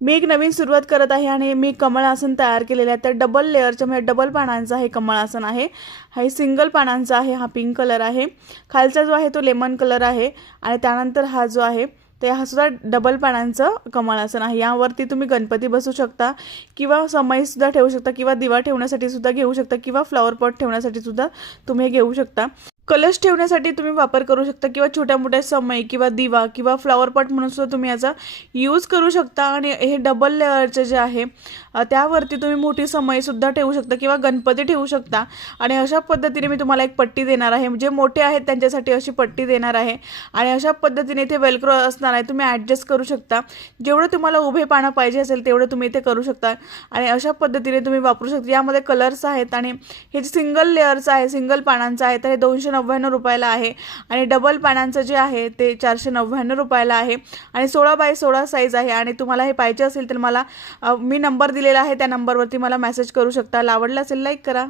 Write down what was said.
मी एक नवीन सुरुवात करत आहे आणि मी कमळ आसन तयार केलेलं आहे. तर डबल लेअरचं म्हणजे डबल पानांचं हे कमळ आसन आहे. हा सिंगल पानांचा आहे. हा पिंक कलर आहे. खालचा जो आहे तो लेमन कलर आहे आणि त्यानंतर हा जो आहे ते हा सुद्धा डबल पानांचं कमळ आसन आहे. यावरती तुम्ही गणपती बसू शकता किंवा समईसुद्धा ठेवू शकता किंवा दिवा ठेवण्यासाठी सुद्धा घेऊ शकता किंवा फ्लॉवर पॉट ठेवण्यासाठी सुद्धा तुम्ही हे घेऊ शकता. कलश ठेवण्यासाठी तुम्ही वापर करू शकता किंवा छोट्या मोठ्या समई किंवा दिवा किंवा फ्लॉवर पॉट म्हणून सुद्धा तुम्ही याचा यूज करू शकता. आणि हे डबल लेअरचे जे आहे त्यावरती तुम्ही मोठी समईसुद्धा ठेवू शकता किंवा गणपती ठेवू शकता. आणि अशा पद्धतीने मी तुम्हाला एक पट्टी देणार आहे. जे मोठे आहेत त्यांच्यासाठी अशी पट्टी देणार आहे आणि अशा पद्धतीने इथे वेलक्रो असणार आहे. तुम्ही ॲडजस्ट करू शकता. जेवढं तुम्हाला उभे पानं पाहिजे असेल तेवढं तुम्ही इथे करू शकता आणि अशा पद्धतीने तुम्ही वापरू शकता. यामध्ये कलर्स आहेत आणि हे सिंगल लेअरचं आहे, सिंगल पानांचं आहे. तर हे 299 रुपयाला आहे आणि डबल पानांचं जे आहे ते 499 रुपयाला आहे आणि 16x16 साईज आहे. आणि तुम्हाला हे पाहिजे असेल तर मला मी नंबर दिलेला आहे त्या नंबरवरती मला मेसेज करू शकता. आवडलं असेल लाईक करा.